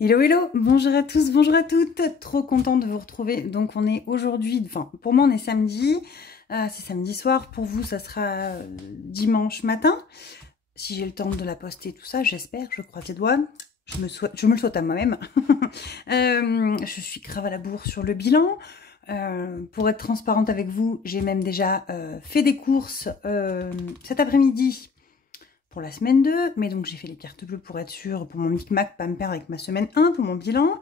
Hello hello, bonjour à tous, bonjour à toutes, trop contente de vous retrouver. Donc on est aujourd'hui, enfin pour moi on est samedi, c'est samedi soir, pour vous ça sera dimanche matin. Si j'ai le temps de la poster tout ça, j'espère, je croise les doigts, je me le souhaite à moi-même. Je suis grave à la bourre sur le bilan. Pour être transparente avec vous, j'ai même déjà fait des courses cet après-midi pour la semaine 2, mais donc j'ai fait les cartes bleues pour être sûre, pour mon micmac, pas me perdre avec ma semaine 1, pour mon bilan.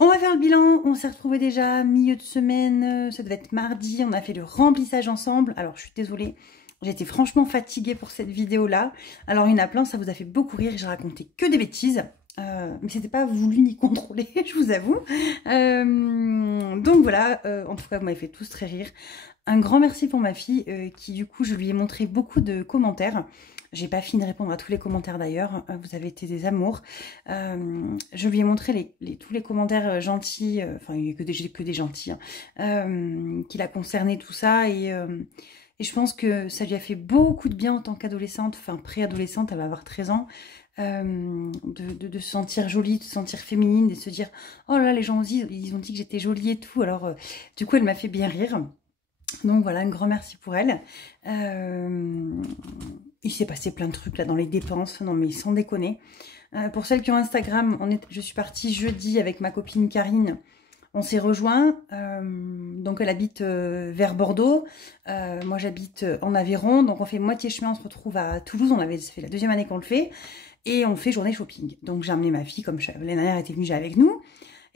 On va faire le bilan, on s'est retrouvés déjà milieu de semaine, ça devait être mardi, on a fait le remplissage ensemble. Alors je suis désolée, j'étais franchement fatiguée pour cette vidéo-là. Alors il y en a plein, ça vous a fait beaucoup rire, j'ai raconté que des bêtises. Mais c'était pas voulu ni contrôlé, je vous avoue. Donc voilà, en tout cas vous m'avez fait tous très rire. Un grand merci pour ma fille qui du coup je lui ai montré beaucoup de commentaires. J'ai pas fini de répondre à tous les commentaires d'ailleurs, vous avez été des amours. Je lui ai montré tous les commentaires gentils, enfin il n'y a que des gentils, hein, qui l'a concerné tout ça et je pense que ça lui a fait beaucoup de bien en tant qu'adolescente, enfin préadolescente, elle va avoir 13 ans, de se sentir jolie, de se sentir féminine, de se dire oh là là les gens aussi, ils ont dit que j'étais jolie et tout, alors du coup elle m'a fait bien rire. Donc voilà, un grand merci pour elle. Il s'est passé plein de trucs là dans les dépenses, non mais sans déconner. Pour celles qui ont Instagram, je suis partie jeudi avec ma copine Karine. On s'est rejoints, donc elle habite vers Bordeaux, moi j'habite en Aveyron, donc on fait moitié chemin, on se retrouve à Toulouse, ça fait la deuxième année qu'on le fait, et on fait journée shopping. Donc j'ai emmené ma fille, comme l'année dernière elle était venue avec nous,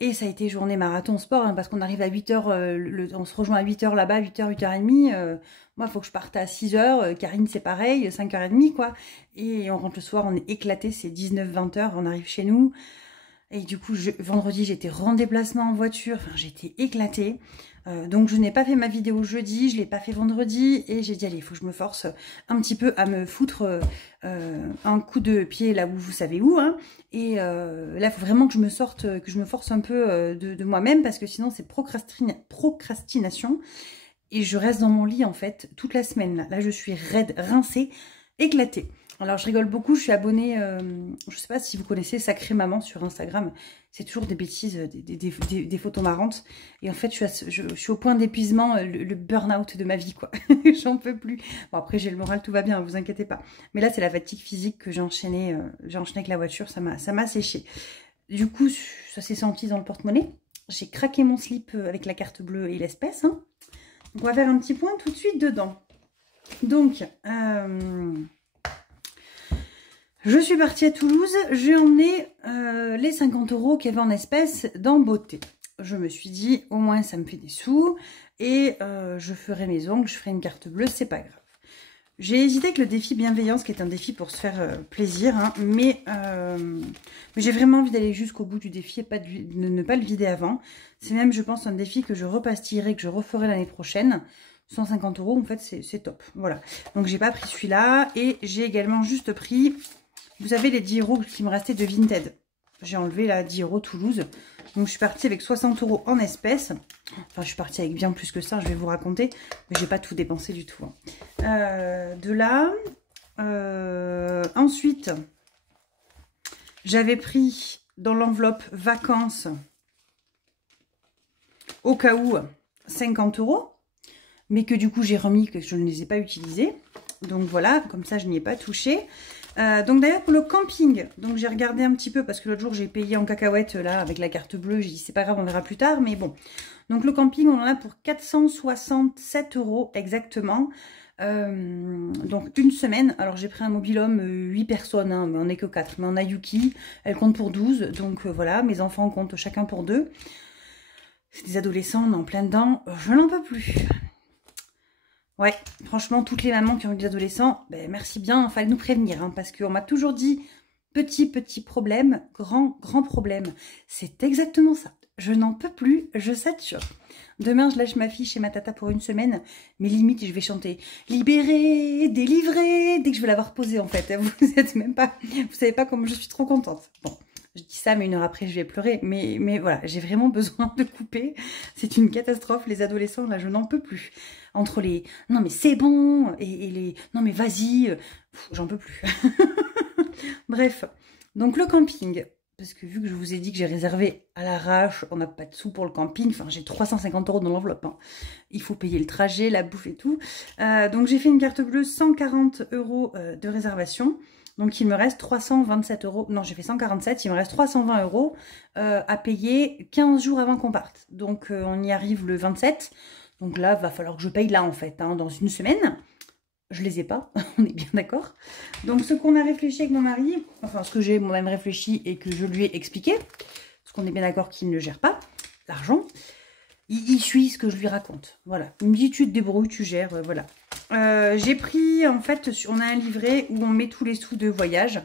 et ça a été journée marathon sport, hein, parce qu'on arrive à 8h, on se rejoint à 8h là-bas, 8h, 8h30. Moi, il faut que je parte à 6h. Karine, c'est pareil, 5h30, quoi. Et on rentre le soir, on est éclaté, c'est 19-20h, on arrive chez nous. Et du coup, vendredi, j'étais en déplacement en voiture, enfin, j'étais éclatée. Donc, je n'ai pas fait ma vidéo jeudi, je ne l'ai pas fait vendredi. Et j'ai dit, allez, il faut que je me force un petit peu à me foutre un coup de pied là où vous savez où. Hein. Et là, il faut vraiment que je me force un peu de moi-même parce que sinon, c'est procrastination. Et je reste dans mon lit, en fait, toute la semaine. Là, je suis raide, rincée, éclatée. Alors, je rigole beaucoup, je suis abonnée, je sais pas si vous connaissez Sacrée Maman sur Instagram. C'est toujours des bêtises, des photos marrantes. Et en fait, je suis au point d'épuisement, le burn-out de ma vie, quoi. J'en peux plus. Bon, après, j'ai le moral, tout va bien, vous inquiétez pas. Mais là, c'est la fatigue physique que j'ai enchaîné avec la voiture, ça m'a séché. Du coup, ça s'est senti dans le porte-monnaie. J'ai craqué mon slip avec la carte bleue et l'espèce. Hein. Donc, on va faire un petit point tout de suite dedans. Donc, je suis partie à Toulouse, j'ai emmené les 50 € qu'il y avait en espèces dans Beauté. Je me suis dit, au moins ça me fait des sous et je ferai mes ongles, je ferai une carte bleue, c'est pas grave. J'ai hésité avec le défi bienveillance, qui est un défi pour se faire plaisir, hein, mais j'ai vraiment envie d'aller jusqu'au bout du défi et de ne pas le vider avant. C'est même, je pense, un défi que je repastillerai, que je referai l'année prochaine. 150 € en fait, c'est top. Voilà. Donc, j'ai pas pris celui-là et j'ai également juste pris... Vous avez les 10 € qui me restaient de Vinted. J'ai enlevé la 10 € Toulouse. Donc, je suis partie avec 60 € en espèces. Enfin, je suis partie avec bien plus que ça, je vais vous raconter. Mais j'ai pas tout dépensé du tout. Hein. De là. Ensuite, j'avais pris dans l'enveloppe vacances, au cas où, 50 €. Mais que du coup, j'ai remis, que je ne les ai pas utilisés. Donc voilà, comme ça, je n'y ai pas touché. Donc d'ailleurs pour le camping, donc j'ai regardé un petit peu parce que l'autre jour j'ai payé en cacahuète là avec la carte bleue, j'ai dit c'est pas grave on verra plus tard, mais bon. Donc le camping on en a pour 467 € exactement, donc une semaine. Alors j'ai pris un mobil-home 8 personnes, hein, mais on n'est que 4, mais on a Yuki, elle compte pour 12, donc voilà, mes enfants comptent chacun pour 2. C'est des adolescents, on est en plein dedans, je n'en peux plus. Ouais, franchement, toutes les mamans qui ont eu des adolescents, ben, merci bien, il fallait nous prévenir, hein, parce qu'on m'a toujours dit, petit problème, grand problème. C'est exactement ça. Je n'en peux plus, je sature. Demain, je lâche ma fille chez ma tata pour une semaine, mais limite, je vais chanter « Libérée, délivrée » dès que je vais l'avoir posée, en fait. Vous êtes même pas, vous savez pas comme je suis trop contente. Bon. Je dis ça, mais une heure après, je vais pleurer. Mais voilà, j'ai vraiment besoin de couper. C'est une catastrophe, les adolescents, là, je n'en peux plus. Entre les « non, mais c'est bon » et les « non, mais vas-y », j'en peux plus. Bref, donc le camping. parce que vu que je vous ai dit que j'ai réservé à l'arrache, on n'a pas de sous pour le camping, enfin j'ai 350 € dans l'enveloppe, hein. Il faut payer le trajet, la bouffe et tout. Donc j'ai fait une carte bleue, 140 € de réservation. Donc il me reste 327 €, non j'ai fait 147, il me reste 320 € à payer 15 jours avant qu'on parte. Donc on y arrive le 27, donc là va falloir que je paye là en fait, hein, dans une semaine. Je les ai pas, on est bien d'accord. Donc ce qu'on a réfléchi avec mon mari, enfin ce que j'ai moi-même réfléchi et que je lui ai expliqué, parce qu'on est bien d'accord qu'il ne gère pas l'argent, il suit ce que je lui raconte. Voilà, il me dit tu te débrouilles, tu gères, voilà. J'ai pris, en fait, on a un livret où on met tous les sous de voyage.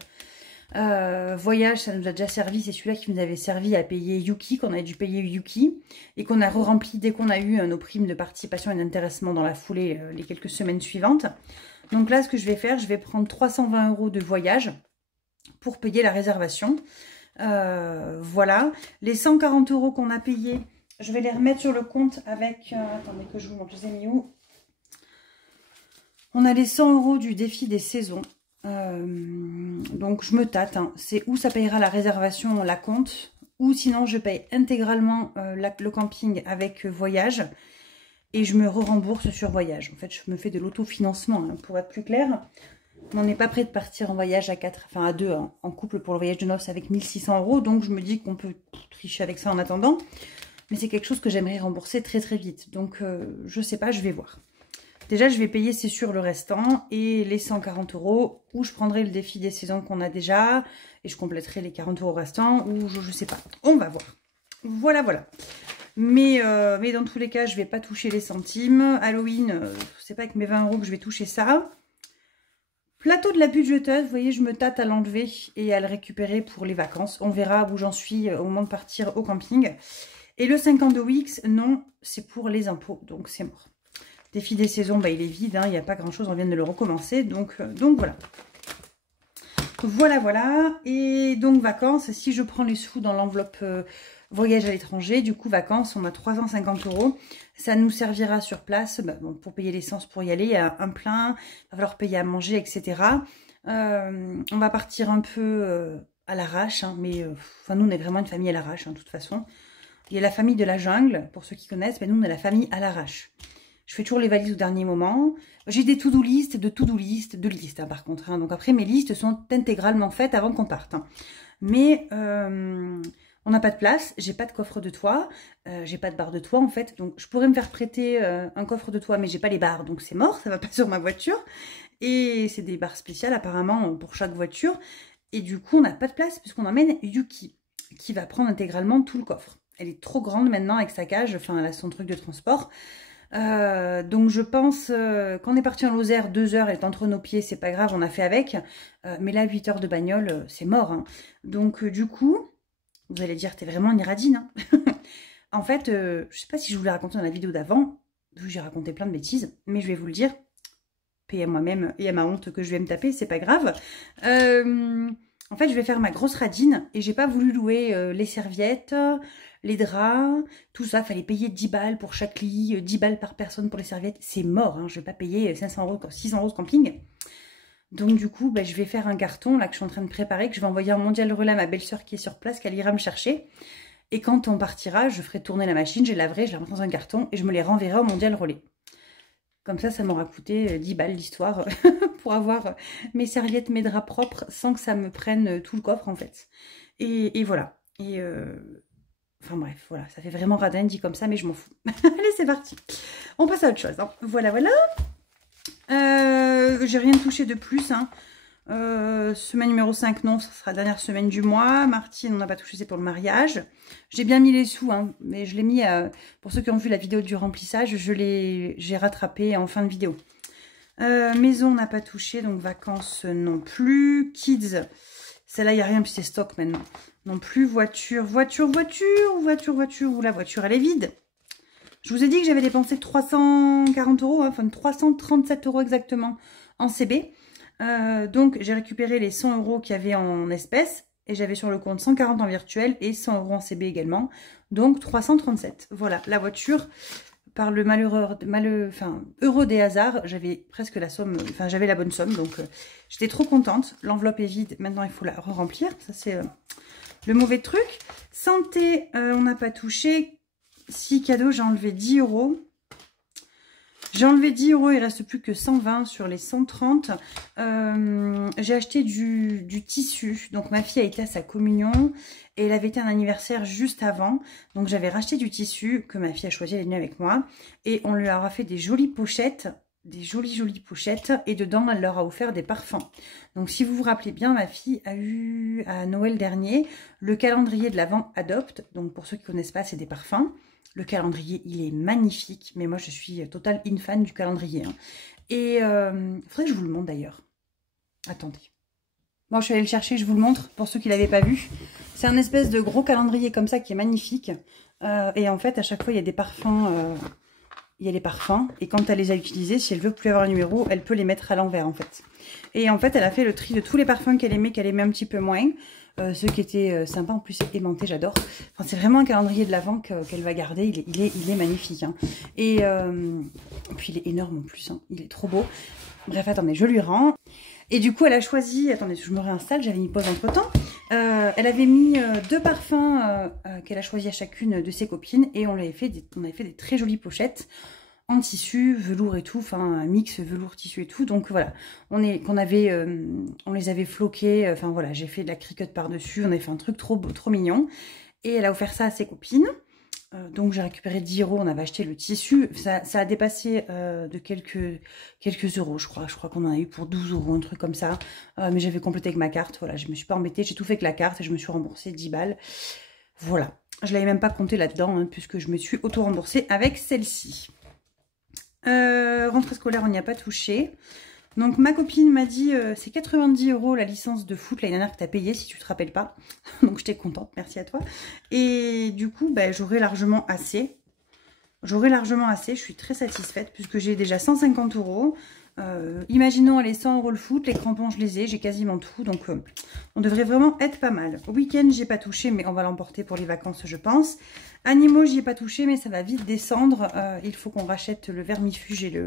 Voyage, ça nous a déjà servi, c'est celui-là qui nous avait servi à payer Yuki, qu'on a dû payer Yuki, et qu'on a re-rempli dès qu'on a eu nos primes de participation et d'intéressement dans la foulée les quelques semaines suivantes. Donc là, ce que je vais faire, je vais prendre 320 € de voyage pour payer la réservation. Voilà, les 140 € qu'on a payés, je vais les remettre sur le compte avec... attendez que je vous montre, je les ai mis où? On a les 100 € du défi des saisons. Donc je me tâte, hein. C'est où ça payera la réservation, on la compte, ou sinon je paye intégralement le camping avec voyage et je me rembourse sur voyage. En fait, je me fais de l'autofinancement, hein, pour être plus clair. On n'est pas prêt de partir en voyage à 4, enfin à 2, hein, en couple pour le voyage de noces avec 1600 €, donc je me dis qu'on peut tricher avec ça en attendant. Mais c'est quelque chose que j'aimerais rembourser très très vite, donc je sais pas, je vais voir. Déjà, je vais payer, c'est sûr, le restant et les 140 € où je prendrai le défi des saisons qu'on a déjà et je compléterai les 40 € restants ou je sais pas. On va voir. Voilà, voilà. Mais dans tous les cas, je vais pas toucher les centimes. Halloween, c'est pas avec mes 20 € que je vais toucher ça. Plateau de la budgeteuse, vous voyez, je me tâte à l'enlever et à le récupérer pour les vacances. On verra où j'en suis au moment de partir au camping. Et le 50 de Wix, non, c'est pour les impôts, donc c'est mort. Défi des saisons, bah, il est vide, hein, il n'y a pas grand chose, on vient de le recommencer, donc voilà. Voilà, voilà. Et donc vacances, si je prends les sous dans l'enveloppe voyage à l'étranger, du coup vacances, on a 350 €. Ça nous servira sur place bah, bon, pour payer l'essence pour y aller, il y a un plein, il va falloir payer à manger, etc. On va partir un peu à l'arrache, hein, mais enfin, nous on est vraiment une famille à l'arrache, hein, de toute façon. Il y a la famille de la jungle, pour ceux qui connaissent, mais nous on est la famille à l'arrache. Je fais toujours les valises au dernier moment. J'ai des to-do list, de listes hein, par contre. Hein. Donc après, mes listes sont intégralement faites avant qu'on parte. Hein. Mais on n'a pas de place, j'ai pas de coffre de toit, j'ai pas de barre de toit en fait. Donc je pourrais me faire prêter un coffre de toit, mais j'ai pas les barres, donc c'est mort, ça va pas sur ma voiture. Et c'est des barres spéciales apparemment pour chaque voiture. Et du coup, on n'a pas de place puisqu'on emmène Yuki, qui va prendre intégralement tout le coffre. Elle est trop grande maintenant avec sa cage, enfin elle a son truc de transport. Donc je pense qu'on est parti en Lozère, 2 heures, elle est entre nos pieds, c'est pas grave, on a fait avec. Mais là, 8 heures de bagnole, c'est mort. Hein. Donc du coup, vous allez dire, t'es vraiment une radine. Hein. En fait, je sais pas si je vous l'ai raconté dans la vidéo d'avant, j'ai raconté plein de bêtises, mais je vais vous le dire. Paye à moi-même et à ma honte que je vais me taper, c'est pas grave. En fait, je vais faire ma grosse radine et j'ai pas voulu louer les serviettes, les draps, tout ça. Fallait payer 10 balles pour chaque lit, 10 balles par personne pour les serviettes. C'est mort, hein, je vais pas payer 500 €, 600 € de camping. Donc du coup, bah, je vais faire un carton là que je suis en train de préparer, que je vais envoyer en mondial relais à ma belle-sœur qui est sur place, qu'elle ira me chercher. Et quand on partira, je ferai tourner la machine, je les laverai, je les remettrai dans un carton et je me les renverrai au mondial relais. Comme ça m'aura coûté 10 balles l'histoire pour avoir mes serviettes, mes draps propres sans que ça me prenne tout le coffre en fait. Et voilà. Et enfin bref, voilà, ça fait vraiment radin dit comme ça, mais je m'en fous. Allez, c'est parti. On passe à autre chose. Hein. Voilà, voilà. J'ai rien touché de plus. Hein. Semaine numéro 5, non, ça sera la dernière semaine du mois. Martine, on n'a pas touché, c'est pour le mariage. J'ai bien mis les sous, hein, mais je l'ai mis, pour ceux qui ont vu la vidéo du remplissage, j'ai rattrapé en fin de vidéo. Maison, on n'a pas touché, donc vacances non plus. Kids, celle-là, il n'y a rien, puis c'est stock maintenant. Non plus, voiture, ou la voiture, elle est vide. Je vous ai dit que j'avais dépensé 340 €, hein, enfin 337 € exactement en CB. Donc j'ai récupéré les 100 € qu'il y avait en espèces et j'avais sur le compte 140 en virtuel et 100 € en CB également, donc 337. Voilà, la voiture, par le heureux des hasards, j'avais presque la somme, enfin j'avais la bonne somme, donc j'étais trop contente. L'enveloppe est vide, maintenant il faut la re-remplir, ça c'est le mauvais truc. Santé, on n'a pas touché. Si cadeau, j'ai enlevé 10 €. J'ai enlevé 10 €, il reste plus que 120 sur les 130. J'ai acheté du tissu. Donc ma fille a été à sa communion et elle avait été un anniversaire juste avant. Donc j'avais racheté du tissu que ma fille a choisi, elle est venue avec moi. Et on lui aura fait des jolies pochettes, des jolies pochettes. Et dedans, elle leur a offert des parfums. Donc si vous vous rappelez bien, ma fille a eu à Noël dernier le calendrier de l'Avent Adopt. Donc pour ceux qui ne connaissent pas, c'est des parfums. Le calendrier, il est magnifique. Mais moi, je suis total fan du calendrier. Hein. Et il faudrait que je vous le montre d'ailleurs. Attendez. Bon, je suis allée le chercher, je vous le montre pour ceux qui ne l'avaient pas vu. C'est un espèce de gros calendrier comme ça qui est magnifique. Et en fait, à chaque fois, il y a des parfums. Il y a les parfums. Et quand elle les a utilisés, si elle veut plus avoir un numéro, elle peut les mettre à l'envers en fait. Et en fait, elle a fait le tri de tous les parfums qu'elle aimait un petit peu moins. Ceux qui étaient sympas, en plus aimantés, j'adore. Enfin, c'est vraiment un calendrier de l'Avent qu'elle va garder, il est magnifique. Hein. Et puis il est énorme en plus, hein. Il est trop beau. Bref, attendez, je lui rends. Et du coup, elle a choisi, attendez, je me réinstalle, j'avais mis pause entre temps. Elle avait mis 2 parfums qu'elle a choisi à chacune de ses copines et on avait fait des très jolies pochettes en tissu, velours et tout, enfin un mix velours, tissu et tout. Donc voilà, on les avait floqués, enfin voilà, j'ai fait de la cricotte par-dessus, on avait fait un truc trop beau, trop mignon. Et elle a offert ça à ses copines. Donc j'ai récupéré 10 €, on avait acheté le tissu, ça a dépassé de quelques euros, je crois qu'on en a eu pour 12 €, un truc comme ça. Mais j'avais complété avec ma carte, voilà, je me suis pas embêtée, j'ai tout fait avec la carte et je me suis remboursée 10 balles. Voilà, je l'avais même pas compté là-dedans, hein, puisque je me suis auto-remboursée avec celle-ci. Rentrée scolaire, on n'y a pas touché. Donc ma copine m'a dit c'est 90 € la licence de foot l'année dernière que tu as payée si tu te rappelles pas. Donc j'étais contente, merci à toi. Et du coup bah, j'aurai largement assez. Je suis très satisfaite puisque j'ai déjà 150 €. Imaginons les 100 € le foot, les crampons je les ai, j'ai quasiment tout. Donc on devrait vraiment être pas mal. Au week-end j'ai pas touché mais on va l'emporter pour les vacances je pense. Animaux j'y ai pas touché mais ça va vite descendre. Il faut qu'on rachète le vermifuge et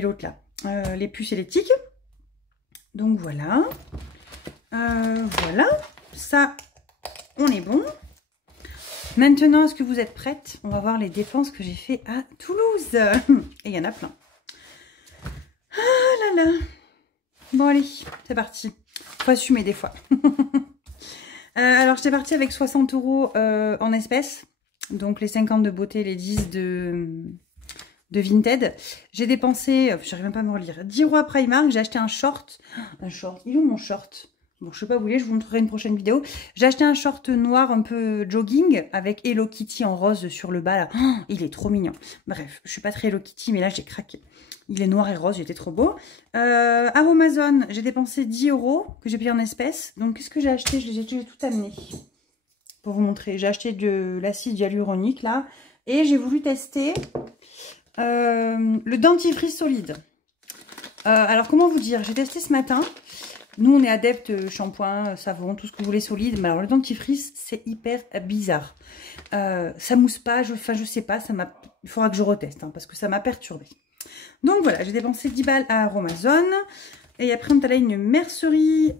l'autre là. Les puces et les tiques. Donc voilà. Voilà. Ça, on est bon. Maintenant, est-ce que vous êtes prêtes? On va voir les dépenses que j'ai fait à Toulouse. Et il y en a plein. Ah là là. Bon, allez, c'est parti. Faut assumer des fois. Alors, j'étais partie avec 60 € en espèces. Donc, les 50 de beauté, les 10 de Vinted. J'ai dépensé, j'arrive même pas à me relire, 10 € à Primark. J'ai acheté un short. Un short, il est où mon short? Bon, je sais pas où il est, je vous montrerai une prochaine vidéo. J'ai acheté un short noir un peu jogging avec Hello Kitty en rose sur le bas là. Oh, il est trop mignon. Bref, je suis pas très Hello Kitty, mais là j'ai craqué. Il est noir et rose, il était trop beau. À Amazon, j'ai dépensé 10 € que j'ai payé en espèces. Donc qu'est-ce que j'ai acheté? J'ai tout amené pour vous montrer. J'ai acheté de l'acide hyaluronique là. Et j'ai voulu tester le dentifrice solide. Alors comment vous dire, j'ai testé ce matin. Nous on est adeptes shampoing, savon, tout ce que vous voulez solide. Mais alors le dentifrice c'est hyper bizarre. Ça mousse pas, je sais pas, il faudra que je reteste hein, parce que ça m'a perturbée. Donc voilà, j'ai dépensé 10 balles à Amazon. Et après on est allé à une mercerie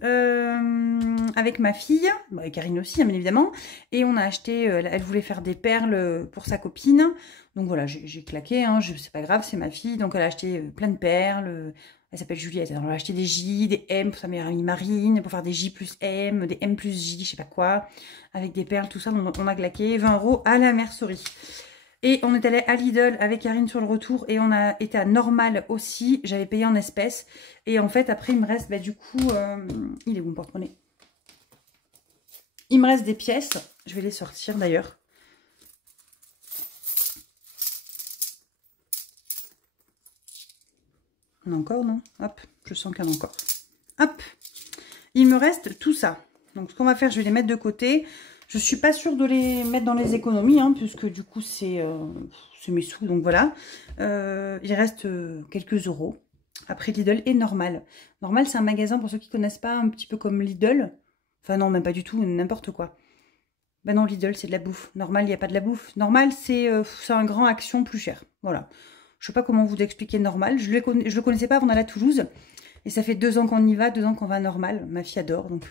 avec ma fille, bah, et Karine aussi bien évidemment. Et on a acheté, elle voulait faire des perles pour sa copine. Donc voilà, j'ai claqué, hein, c'est pas grave, c'est ma fille. Donc elle a acheté plein de perles. Elle s'appelle Juliette. Alors, elle a acheté des J, des M pour sa meilleure amie Marine, pour faire des J plus M, des M plus J, je sais pas quoi. Avec des perles, tout ça. Donc on a claqué 20 € à la mercerie. Et on est allé à Lidl avec Karine sur le retour. Et on a été à Normal aussi. J'avais payé en espèces. Et en fait, après, il me reste, bah, du coup, il est où mon porte-monnaie? Il me reste des pièces. Je vais les sortir d'ailleurs. On a encore, non? Hop, je sens qu'il y en a encore. Hop, il me reste tout ça. Donc, ce qu'on va faire, je vais les mettre de côté. Je suis pas sûre de les mettre dans les économies, hein, puisque du coup, c'est mes sous. Donc, voilà. Il reste quelques euros. Après, Lidl et Normal. Normal, c'est un magasin, pour ceux qui ne connaissent pas, un petit peu comme Lidl. Enfin, non, même pas du tout, n'importe quoi. Ben non, Lidl, c'est de la bouffe. Normal, il n'y a pas de la bouffe. Normal, c'est un grand Action plus cher. Voilà. Je sais pas comment vous expliquer Normal. Je le connaissais pas avant d'aller à Toulouse. Et ça fait 2 ans qu'on y va, 2 ans qu'on va à Normal. Ma fille adore. Donc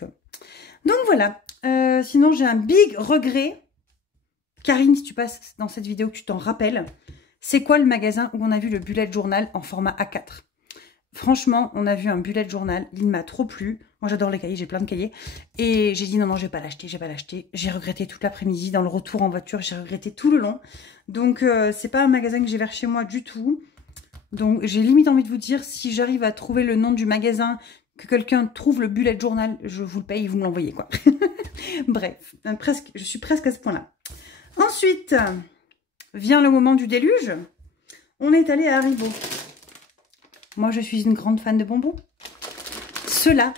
Donc voilà. Sinon, j'ai un big regret. Karine, si tu passes dans cette vidéo, que tu t'en rappelles, c'est quoi le magasin où on a vu le bullet journal en format A4? Franchement, on a vu un bullet journal, il m'a trop plu. Moi, j'adore les cahiers, j'ai plein de cahiers. Et j'ai dit non, non, je vais pas l'acheter, je vais pas l'acheter. J'ai regretté toute l'après-midi, dans le retour en voiture, j'ai regretté tout le long. Donc, c'est pas un magasin que j'ai vers chez moi du tout. Donc, j'ai limite envie de vous dire, si j'arrive à trouver le nom du magasin, que quelqu'un trouve le bullet journal, je vous le paye, vous me l'envoyez, quoi. Bref, presque, je suis presque à ce point-là. Ensuite, vient le moment du déluge. On est allé à Haribo. Moi, je suis une grande fan de bonbons. Ceux-là,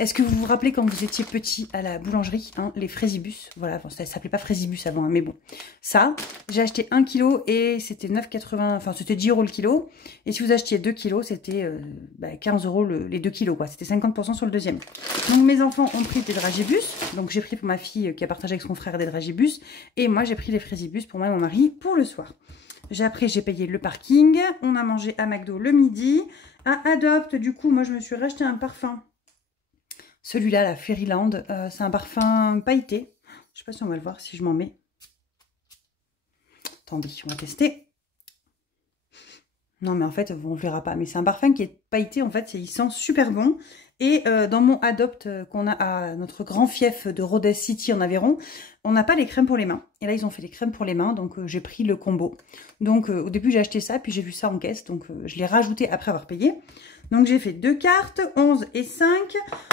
est-ce que vous vous rappelez quand vous étiez petit à la boulangerie, hein, les fraisibus, voilà, enfin, ça ne s'appelait pas fraisibus avant, hein, mais bon. Ça, j'ai acheté 1 kg et c'était 9,80, enfin c'était 10 € le kilo. Et si vous achetiez 2 kg, c'était 15 € les 2 kilos, quoi. C'était 50% sur le deuxième. Donc mes enfants ont pris des dragibus. Donc j'ai pris pour ma fille qui a partagé avec son frère des dragibus. Et moi, j'ai pris les fraisibus pour moi et mon mari pour le soir. Après, j'ai payé le parking. On a mangé à McDo le midi. À Adopt, du coup, moi, je me suis racheté un parfum. Celui-là, la Fairyland, c'est un parfum pailleté. Je sais pas si on va le voir, si je m'en mets. Attendez, on va tester. Non, mais en fait, on ne verra pas. Mais c'est un parfum qui est pailleté, en fait. Il sent super bon. Et dans mon Adopt qu'on a à notre grand fief de Rodez City en Aveyron, on n'a pas les crèmes pour les mains. Et là, ils ont fait les crèmes pour les mains, donc j'ai pris le combo. Donc au début, j'ai acheté ça, puis j'ai vu ça en caisse, donc je l'ai rajouté après avoir payé. Donc j'ai fait 2 cartes, 11 et 5.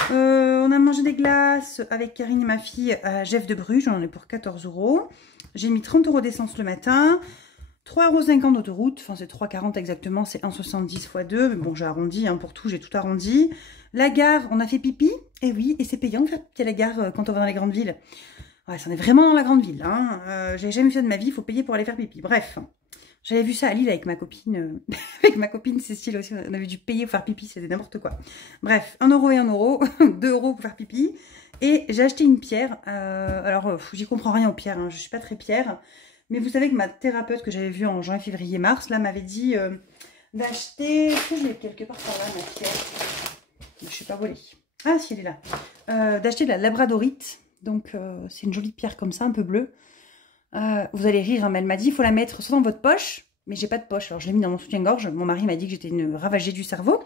On a mangé des glaces avec Karine et ma fille à Jeff de Bruges, j'en ai pour 14 €. J'ai mis 30 € d'essence le matin. 3,50 € d'autoroute, enfin c'est 3,40 € exactement, c'est 1,70 x 2, mais bon j'ai arrondi, hein, pour tout j'ai tout arrondi. La gare, on a fait pipi, et oui, et c'est payant de faire pipi à la gare quand on va dans les grandes villes. Ouais, ça en est vraiment dans la grande ville, hein. J'ai jamais fait de ma vie, il faut payer pour aller faire pipi. Bref, j'avais vu ça à Lille avec ma copine, Cécile aussi, on avait dû payer pour faire pipi, c'était n'importe quoi. Bref, 1 € et 1 €, 2 € pour faire pipi, et j'ai acheté une pierre, alors j'y comprends rien aux pierres, hein, je suis pas très pierre. Mais vous savez que ma thérapeute que j'avais vue en janvier, février, mars, là, m'avait dit d'acheter... Est-ce que je l'ai quelque part par là, ma pierre? Je ne sais pas où elle est. Ah, si, elle est là. D'acheter de la labradorite. Donc, c'est une jolie pierre comme ça, un peu bleue. Vous allez rire, hein, mais elle m'a dit, il faut la mettre soit dans votre poche, mais j'ai pas de poche. Alors, je l'ai mis dans mon soutien-gorge. Mon mari m'a dit que j'étais une ravagée du cerveau.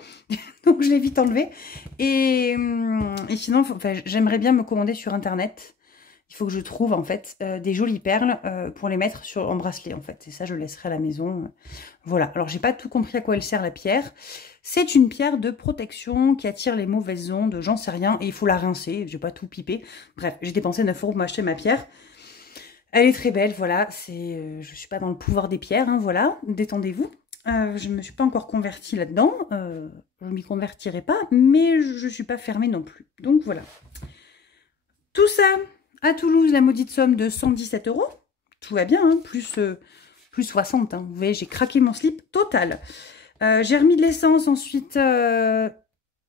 Donc, je l'ai vite enlevée. Et sinon, j'aimerais bien me commander sur Internet. Il faut que je trouve en fait des jolies perles pour les mettre en bracelet en fait. Et ça, je le laisserai à la maison. Voilà. Alors, j'ai pas tout compris à quoi elle sert la pierre. C'est une pierre de protection qui attire les mauvaises ondes, j'en sais rien. Et il faut la rincer. J'ai pas tout pipé. Bref, j'ai dépensé 9 € pour m'acheter ma pierre. Elle est très belle, voilà. Je suis pas dans le pouvoir des pierres, hein, voilà. Détendez-vous. Je me suis pas encore convertie là-dedans. Je m'y convertirai pas, mais je suis pas fermée non plus. Donc voilà. Tout ça... À Toulouse, la maudite somme de 117 €. Tout va bien, hein, plus 60. Hein. Vous voyez, j'ai craqué mon slip total. J'ai remis de l'essence ensuite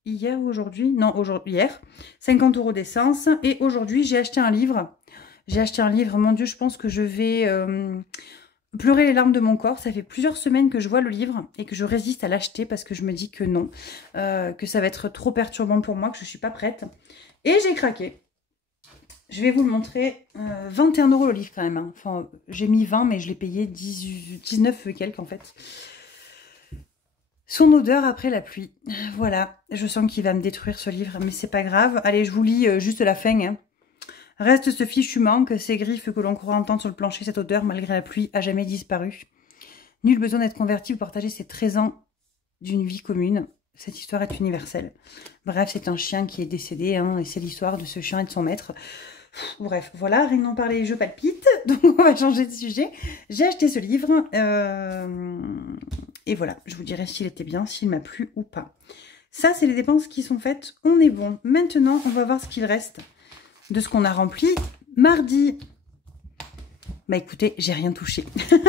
hier ou aujourd'hui. Non, hier. 50 € d'essence. Et aujourd'hui, j'ai acheté un livre. J'ai acheté un livre. Mon Dieu, je pense que je vais pleurer les larmes de mon corps. Ça fait plusieurs semaines que je vois le livre et que je résiste à l'acheter parce que je me dis que non. Que ça va être trop perturbant pour moi, que je ne suis pas prête. Et j'ai craqué. Je vais vous le montrer. 21 € le livre quand même. Hein. Enfin, j'ai mis 20, mais je l'ai payé 19 et quelques en fait. Son odeur après la pluie. Voilà. Je sens qu'il va me détruire ce livre, mais c'est pas grave. Allez, je vous lis juste la fin. Hein. Reste ce fichu manque, ces griffes que l'on croit entendre sur le plancher, cette odeur, malgré la pluie, a jamais disparu. Nul besoin d'être converti ou partager ces 13 ans d'une vie commune. Cette histoire est universelle. Bref, c'est un chien qui est décédé, hein, et c'est l'histoire de ce chien et de son maître. Bref, voilà, rien d'en parler, je palpite, donc on va changer de sujet. J'ai acheté ce livre, et voilà, je vous dirai s'il était bien, s'il m'a plu ou pas. Ça, c'est les dépenses qui sont faites, on est bon. Maintenant, on va voir ce qu'il reste de ce qu'on a rempli mardi. Bah écoutez, j'ai rien touché,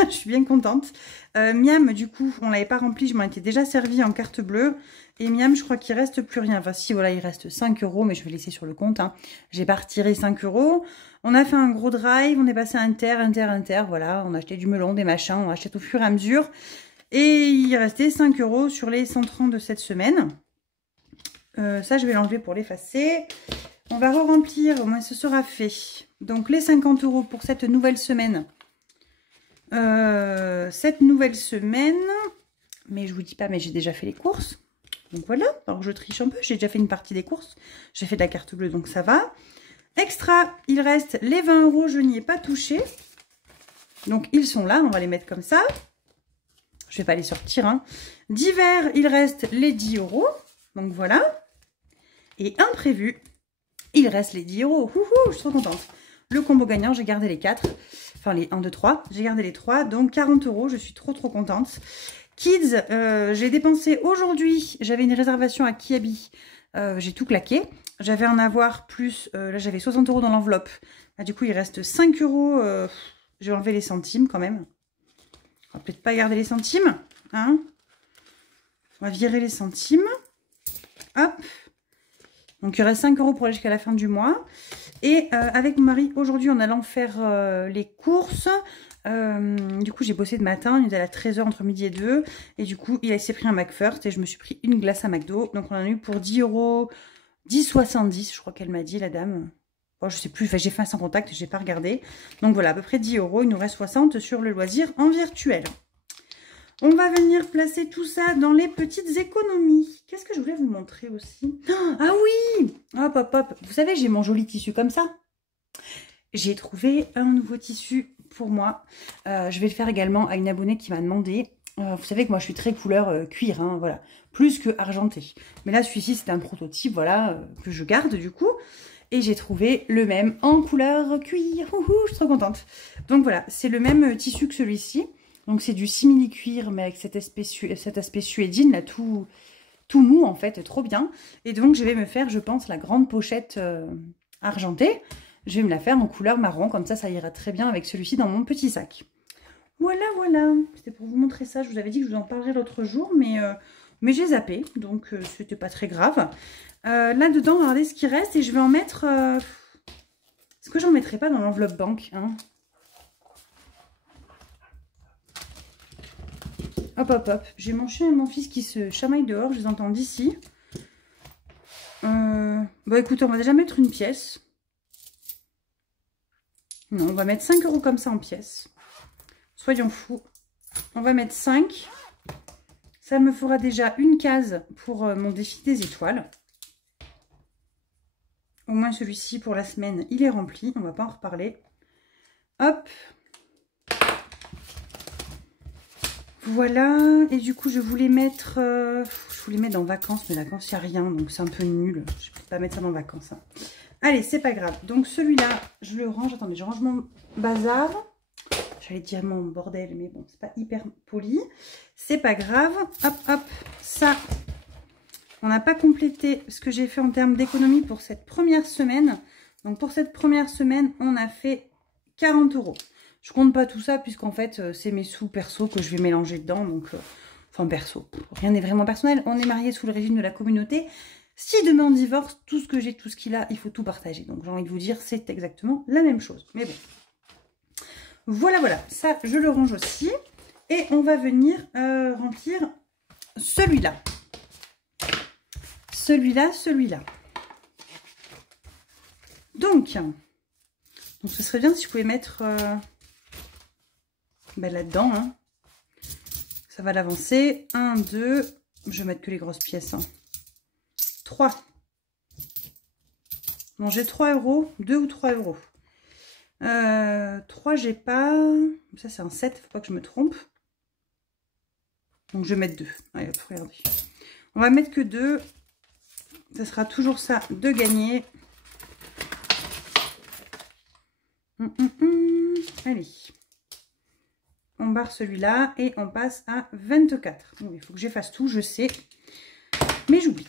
je suis bien contente. Miam, du coup, on l'avait pas rempli, je m'en étais déjà servi en carte bleue. Et Miam, je crois qu'il reste plus rien. Enfin si, voilà, il reste 5 €, mais je vais laisser sur le compte. Hein. J'ai pas retiré 5 €. On a fait un gros drive, on est passé inter, voilà. On a acheté du melon, des machins, on achète au fur et à mesure. Et il restait 5 € sur les 130 de cette semaine. Ça, je vais l'enlever pour l'effacer. On va re-remplir, au moins ce sera fait. Donc les 50 € pour cette nouvelle semaine. Mais je vous dis pas, mais j'ai déjà fait les courses. Donc voilà, alors je triche un peu, j'ai déjà fait une partie des courses. J'ai fait de la carte bleue, donc ça va. Extra, il reste les 20 €, je n'y ai pas touché. Donc ils sont là, on va les mettre comme ça. Je vais pas les sortir. Hein. Divers, il reste les 10 €. Donc voilà. Et imprévu, il reste les 10 €. Ouhou, je suis trop contente. Le combo gagnant, j'ai gardé les 4. Enfin les 1, 2, 3. J'ai gardé les 3. Donc 40 €, je suis trop contente. Kids, j'ai dépensé aujourd'hui. J'avais une réservation à Kiabi. J'ai tout claqué. J'avais un avoir plus. Là, j'avais 60 € dans l'enveloppe. Du coup, il reste 5 €. Je vais enlever les centimes quand même. On va peut-être pas garder les centimes. Hein, on va virer les centimes. Hop. Donc, il reste 5 € pour aller jusqu'à la fin du mois. Et avec mon mari, aujourd'hui, en allant faire les courses, du coup, j'ai bossé de matin. Il était à 13 h entre midi et 2. Et du coup, il s'est pris un McFirst et je me suis pris une glace à McDo. Donc, on en a eu pour 10 €, 10,70 je crois qu'elle m'a dit, la dame. Bon, je sais plus, enfin, j'ai fait un sans contact, je n'ai pas regardé. Donc, voilà, à peu près 10 €. Il nous reste 60 sur le loisir en virtuel. On va venir placer tout ça dans les petites économies. Qu'est-ce que je voulais vous montrer aussi? Ah oui! Hop, hop, hop. Vous savez, j'ai mon joli tissu comme ça. J'ai trouvé un nouveau tissu pour moi. Je vais le faire également à une abonnée qui m'a demandé. Vous savez que moi, je suis très couleur cuir, hein, voilà. Plus que argenté. Mais là, celui-ci, c'est un prototype, voilà, que je garde du coup. Et j'ai trouvé le même en couleur cuir. Ouhou, je suis trop contente. Donc voilà, c'est le même tissu que celui-ci. Donc c'est du simili-cuir, mais avec cet aspect suédine, là, tout mou, en fait, trop bien. Et donc, je vais me faire, je pense, la grande pochette argentée. Je vais me la faire en couleur marron, comme ça ira très bien avec celui-ci dans mon petit sac. Voilà, voilà. C'était pour vous montrer ça. Je vous avais dit que je vous en parlerai l'autre jour, mais j'ai zappé, donc c'était pas très grave. Là-dedans, regardez ce qui reste et je vais en mettre... Est-ce que j'en mettrai pas dans l'enveloppe banque, hein? Hop, hop, hop. J'ai mon chien et mon fils qui se chamaillent dehors. Je les entends d'ici. Bah écoutez, on va déjà mettre une pièce. Non, on va mettre 5 € comme ça en pièces. Soyons fous. On va mettre 5. Ça me fera déjà une case pour mon défi des étoiles. Au moins celui-ci pour la semaine, il est rempli. On ne va pas en reparler. Hop. Voilà, et du coup je voulais mettre dans vacances, mais vacances il n'y a rien, donc c'est un peu nul. Je ne peux pas mettre ça dans vacances. Hein. Allez, c'est pas grave. Donc celui-là, je le range. Attendez, je range mon bazar. J'allais dire mon bordel, mais bon, c'est pas hyper poli. C'est pas grave. Hop, hop, ça. On n'a pas complété ce que j'ai fait en termes d'économie pour cette première semaine. Donc pour cette première semaine, on a fait 40 €. Je compte pas tout ça puisqu'en fait, c'est mes sous perso que je vais mélanger dedans. Donc, enfin perso, rien n'est vraiment personnel. On est mariés sous le régime de la communauté. Si demain on divorce, tout ce que j'ai, tout ce qu'il a, il faut tout partager. Donc j'ai envie de vous dire, c'est exactement la même chose. Mais bon. Voilà, voilà. Ça, je le range aussi. Et on va venir remplir celui-là. Celui-là. Donc, ce serait bien si je pouvais mettre... là-dedans, hein. Ça va l'avancer. 1, 2, je vais mettre que les grosses pièces. Hein. 3. Bon, j'ai 3 €, 2 ou 3 €. 3, j'ai pas. Ça, c'est un 7, faut pas que je me trompe. Donc, je vais mettre 2. Allez, hop, regardez. On va mettre que 2. Ça sera toujours ça de gagner. Allez. On barre celui-là et on passe à 24. Bon, il faut que j'efface tout, je sais. Mais j'oublie.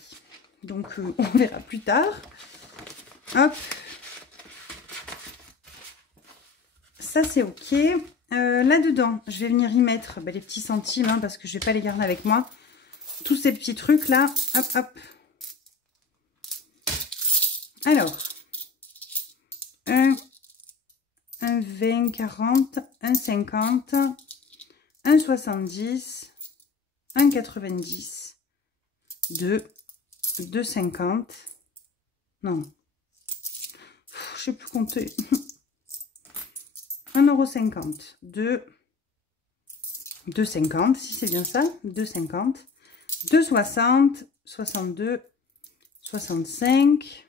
Donc, on verra plus tard. Hop. Ça, c'est OK. Là-dedans, je vais venir y mettre les petits centimes, hein, parce que je ne vais pas les garder avec moi. Tous ces petits trucs-là. Hop, hop. Alors. 1, 20, 40, 50, 70, 90, 2, 50, non, sais plus compter. 1,50 €. 2,50 si c'est bien ça. 2,50. 2,60. 62. 65.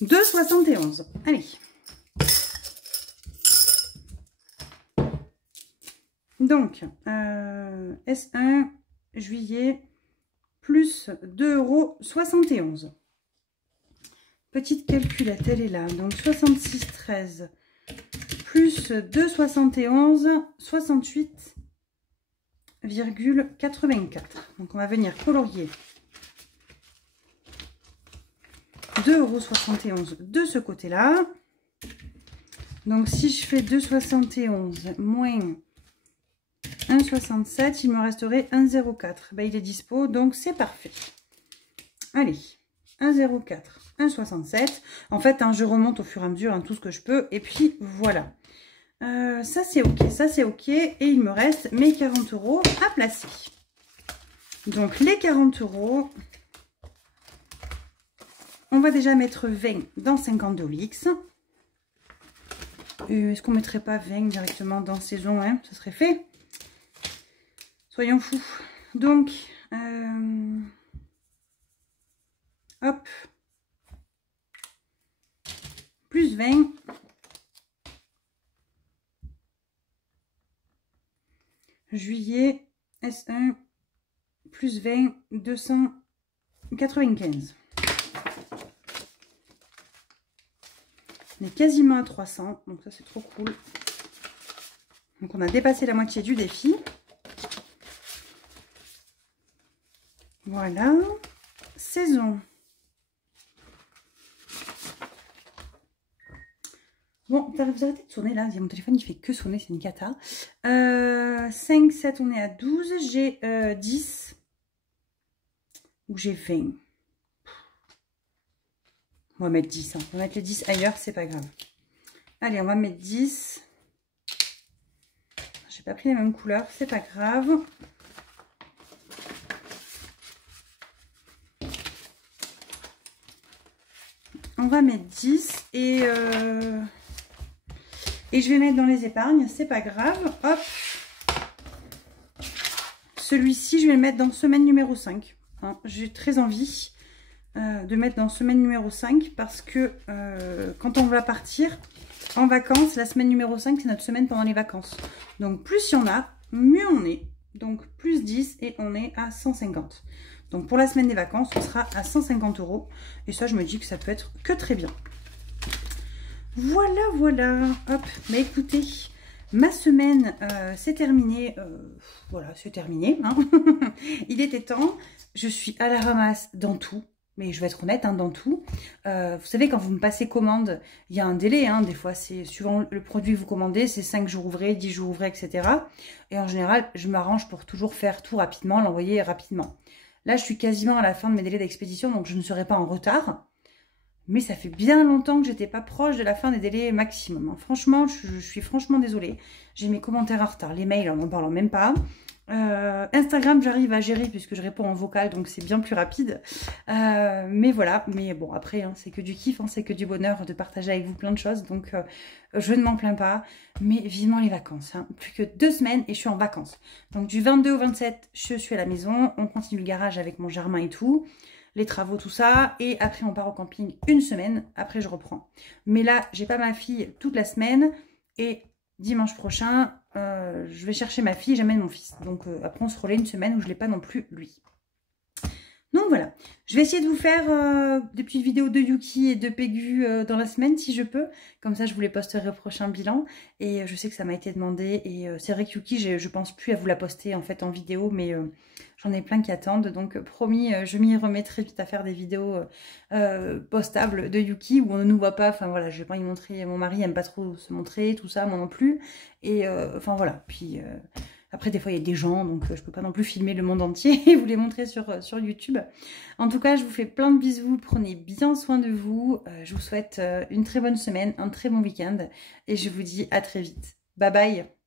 2,71. Allez. Donc, S1, juillet, plus 2,71 €. Petite calculette, elle est là. Donc, 66,13 plus 2,71, 68,84. Donc, on va venir colorier 2,71 € de ce côté-là. Donc, si je fais 2,71 moins 1,67, il me resterait 1,04. Ben, il est dispo, donc c'est parfait. Allez, 1,04, 1,67. En fait, hein, je remonte au fur et à mesure tout ce que je peux. Et puis, voilà. Ça, c'est OK. Ça, c'est OK. Et il me reste mes 40 € à placer. Donc, les 40 €, on va déjà mettre 20 dans 52 OLX. Est-ce qu'on ne mettrait pas 20 directement dans saison 1? Ça serait fait. Soyons fous. Donc, hop, plus 20. Juillet, S1, plus 20, 295. On est quasiment à 300, donc ça c'est trop cool. Donc on a dépassé la moitié du défi. Voilà, saison. Bon, vous arrêtez de sonner là, mon téléphone il fait que sonner, c'est une cata. 5, 7, on est à 12, j'ai 10, ou j'ai 20. On va mettre 10, hein. On va mettre les 10 ailleurs, c'est pas grave. Allez, on va mettre 10. J'ai pas pris les mêmes couleurs, c'est pas grave. On va mettre 10 et je vais mettre dans les épargnes, c'est pas grave. Hop. Celui-ci, je vais le mettre dans semaine numéro 5. Hein, j'ai très envie de mettre dans semaine numéro 5 parce que quand on va partir en vacances, la semaine numéro 5, c'est notre semaine pendant les vacances. Donc, plus il y en a, mieux on est. Donc, plus 10 et on est à 150. Donc, pour la semaine des vacances, on sera à 150 €. Et ça, je me dis que ça peut être que très bien. Voilà, voilà. Hop. Mais écoutez, ma semaine, c'est terminé. Voilà, c'est terminé. Hein. Il était temps. Je suis à la ramasse dans tout. Mais je vais être honnête, hein, dans tout. Vous savez, quand vous me passez commande, il y a un délai. Hein, des fois, c'est suivant le produit que vous commandez, c'est 5 jours ouvrés, 10 jours ouvrés, etc. Et en général, je m'arrange pour toujours faire tout rapidement, l'envoyer rapidement. Là, je suis quasiment à la fin de mes délais d'expédition, donc je ne serai pas en retard. Mais ça fait bien longtemps que j'étais pas proche de la fin des délais maximum. Hein. Franchement, je suis franchement désolée. J'ai mes commentaires en retard. Les mails, on n'en parle même pas. Instagram, j'arrive à gérer puisque je réponds en vocal, donc c'est bien plus rapide. Mais voilà, mais bon, après, hein, c'est que du kiff, hein, c'est que du bonheur de partager avec vous plein de choses. Donc, je ne m'en plains pas. Mais vivement les vacances. Hein. Plus que 2 semaines et je suis en vacances. Donc, du 22 au 27, je suis à la maison. On continue le garage avec mon Germain et tout. Les travaux, tout ça. Et après, on part au camping 1 semaine. Après, je reprends. Mais là, j'ai pas ma fille toute la semaine. Et dimanche prochain, je vais chercher ma fille, j'amène mon fils. Donc après, on se relaie 1 semaine où je ne l'ai pas non plus, lui. Donc voilà, je vais essayer de vous faire des petites vidéos de Yuki et de Pégu dans la semaine si je peux. Comme ça, je vous les posterai au prochain bilan. Et je sais que ça m'a été demandé. Et c'est vrai que Yuki, je pense plus à vous la poster en fait en vidéo. Mais j'en ai plein qui attendent. Donc promis, je m'y remettrai vite à faire des vidéos postables de Yuki où on ne nous voit pas. Enfin voilà, je vais pas y montrer. Mon mari aime pas trop se montrer, tout ça, moi non plus. Et enfin voilà, puis... Après, des fois, il y a des gens, donc je ne peux pas non plus filmer le monde entier et vous les montrer sur YouTube. En tout cas, je vous fais plein de bisous. Prenez bien soin de vous. Je vous souhaite une très bonne semaine, un très bon week-end. Et je vous dis à très vite. Bye bye.